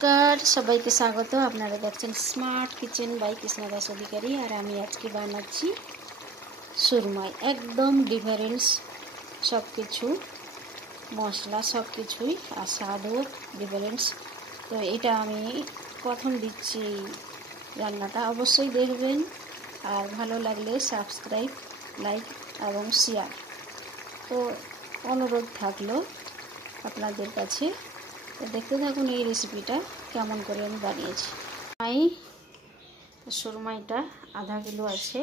সবাইকে স্বাগত। আপনারা দেখছেন smart kitchen by Krishna Das Adhikari. আর আমি আজকে বানাচ্ছি সুরমাই। একদম ডিফারেন্স, সব কিছু মশলা সব কিছুই, আর স্বাদও ডিফারেন্স। তো এটা আমি প্রথম দিচ্ছি রান্নাটা, অবশ্যই দেখবেন। আর ভালো লাগলে সাবস্ক্রাইব, লাইক এবং শেয়ার। তো অনুরোধ থাকলো আপনাদের কাছে। তো দেখতে থাকুন এই রেসিপিটা কেমন করে আমি বানিয়েছি। সুরমাইটা আধা কিলো আছে,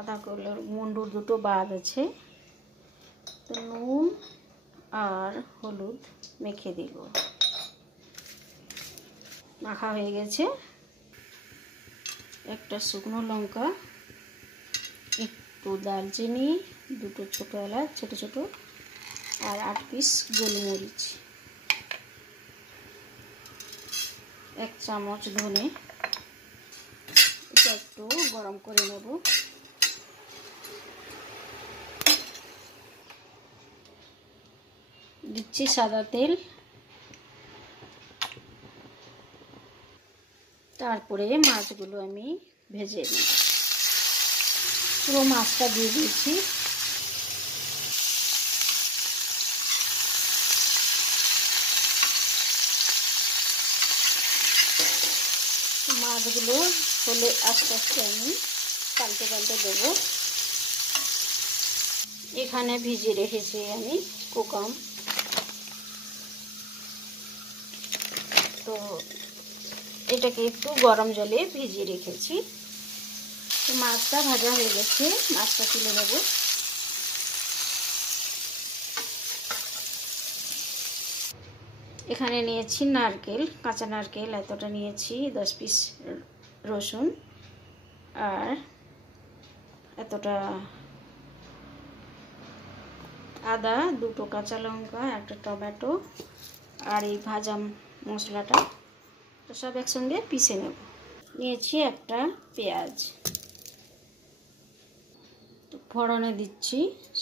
আধা কিলোর মুন্ডুর দুটো বাদ আছে। তো নুন আর হলুদ মেখে দিব। মাখা হয়ে গেছে। একটা শুকনো লঙ্কা, একটু দারচিনি, দুটো ছোটো এলাচ ছোটো ছোটো, আর 8 পিস গোলমরিচ, 1 চামচ ধনে। এটা একটু গরম করে নেব। দিচ্ছি সাদা তেল, তারপরে মাছগুলো আমি ভেজে নিই। পুরো মাছটা দিয়ে দিয়েছি। মাছগুলো হলে আস্তে আস্তে আমি পাল্টে পাল্টে দেবো। এখানে ভিজিয়ে রেখেছি আমি কোকাম। তো এটাকে একটু গরম জলে ভিজিয়ে রেখেছি। তো মাছটা ভাজা হয়ে গেছে, মাছটা তুলে নেব। এখানে নিয়েছি নারকেল, কাঁচা নারকেল এতটা নিয়েছি, 10 পিস রসুন, আর এতটা আদা, দুটো কাঁচা লঙ্কা, একটা টমেটো, আর এই ভাজা মশলাটা সব একসঙ্গে পিষে নেব। নিয়েছি একটা পেঁয়াজ। ফোড়নে দিচ্ছি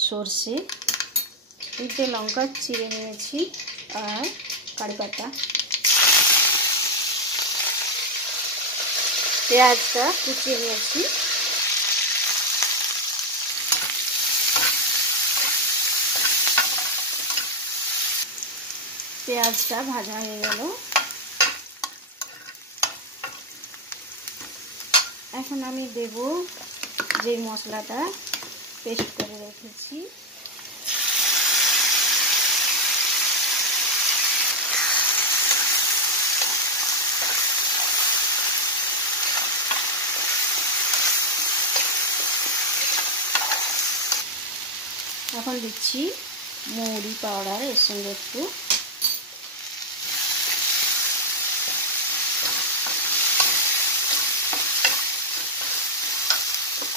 সর্ষে, 2টে লঙ্কা চিড়ে নিয়েছি, আর কারি পাতা। পেঁয়াজটা কুচিয়ে নিয়েছি। পেঁয়াজটা ভাজা হয়ে গেল। এখন আমি দেব যে মশলাটা পেস্ট করে রেখেছি। এখন দিচ্ছি মৌরি পাউডার, এর সঙ্গে একটু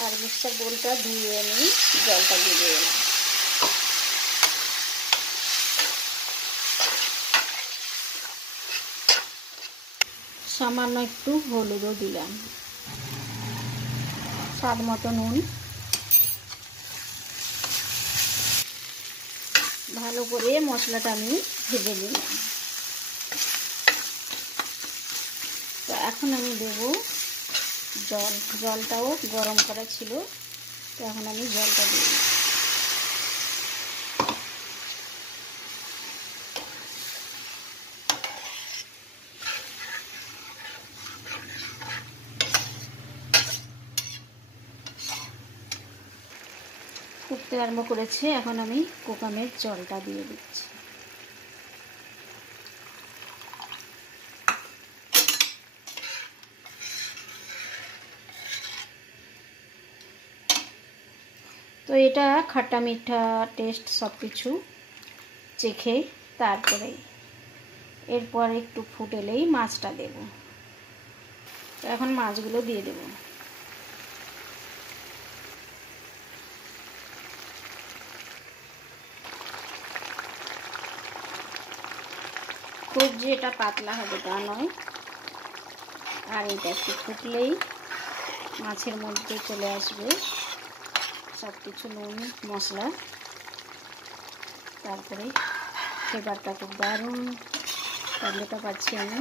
আর মিক্সার বোলটা ধুয়ে আমি জলটা দিয়ে দিলাম। সামান্য একটু হলুদও দিলাম, স্বাদ মতো নুন। ভালো করে মশলাটা আমি ভেজে নিলাম। তো এখন আমি দেব জল। জলটাও গরম করা ছিল, তো এখন আমি জলটা দিই। ফুটতে আরম্ভ করেছে, এখন আমি কোকামের জলটা দিয়ে দিচ্ছি। তো এটা খাট্টা মিঠা টেস্ট সব কিছু চেখে তারপরে এরপর একটু ফুটেলেই মাছটা দেব। তো এখন মাছগুলো দিয়ে দেব। খুব যে এটা পাতলা হবে তা নয়। আর এটা একটু ফুটলেই মাছের মধ্যে চলে আসবে সব কিছু নুন মশলা, তারপরে ফ্লেভারটা খুব দারুণ টমেটো পাচ্ছি আমি।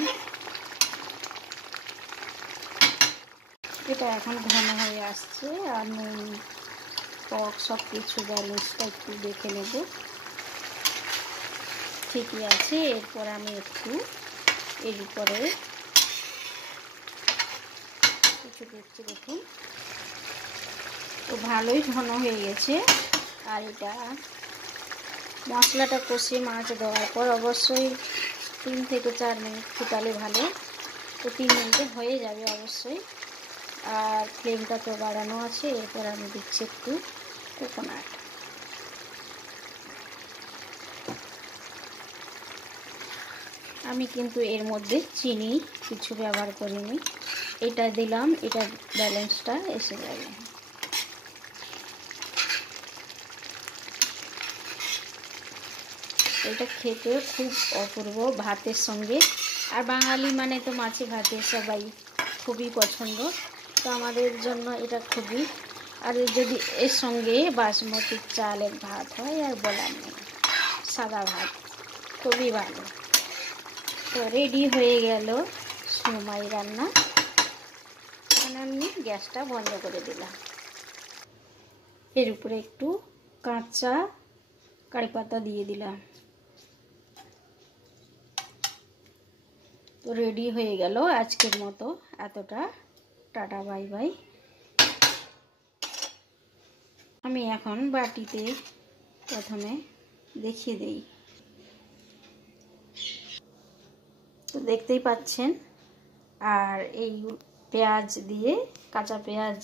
এটা এখন ঘন হয়ে আসছে, আর নুন টক সব কিছু ব্যালেন্সটা একটু দেখে নেব, ঠিকই আছে। এরপর আমি একটু এর উপরে কিছু দেখছি, দেখুন তো ভালোই ঘন হয়ে গেছে। আর এটা মশলাটা কষিয়ে মাছ দেওয়ার পর অবশ্যই 3 থেকে 4 মিনিট ফুটালে ভালো। তো 3 মিনিটে হয়ে যাবে অবশ্যই। আর ফ্লেমটা তো বাড়ানো আছে। এরপর আমি দিচ্ছি একটু কোকোনাট। আমি কিন্তু এর মধ্যে চিনি কিছু ব্যবহার করিনি, এটা দিলাম, এটা ব্যালেন্সটা এসে যাবে। এটা খেতে খুব অপূর্ব ভাতের সঙ্গে। আর বাঙালি মানে তো মাছে ভাতে সবাই খুবই পছন্দ, তো আমাদের জন্য এটা খুবই। আর যদি এর সঙ্গে বাসমতি চালের ভাত হয় আর বলার নেই, সাদা ভাত খুবই ভালো। তো রেডি হয়ে গেল সুরমাই রান্না। এখন আমি গ্যাসটা বন্ধ করে দিলাম। এর উপরে একটু কাঁচা কারি পাতা দিয়ে দিলাম। তো রেডি হয়ে গেল আজকের মতো এতটা। Tata bye bye. আমি এখন বাটিতে প্রথমে দেখিয়ে দেই। তো দেখতেই পাচ্ছেন। আর এই পেঁয়াজ দিয়ে, কাঁচা পেঁয়াজ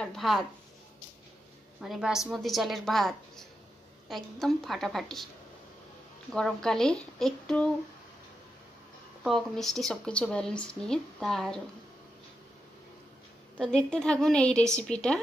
আর ভাত, মানে বাসমতি চালের ভাত, একদম ফাটাফাটি। গরমকালে একটু টক মিষ্টি সব কিছু ব্যালেন্স নিয়ে দারুণ। তো দেখতে থাকুন এই রেসিপিটা।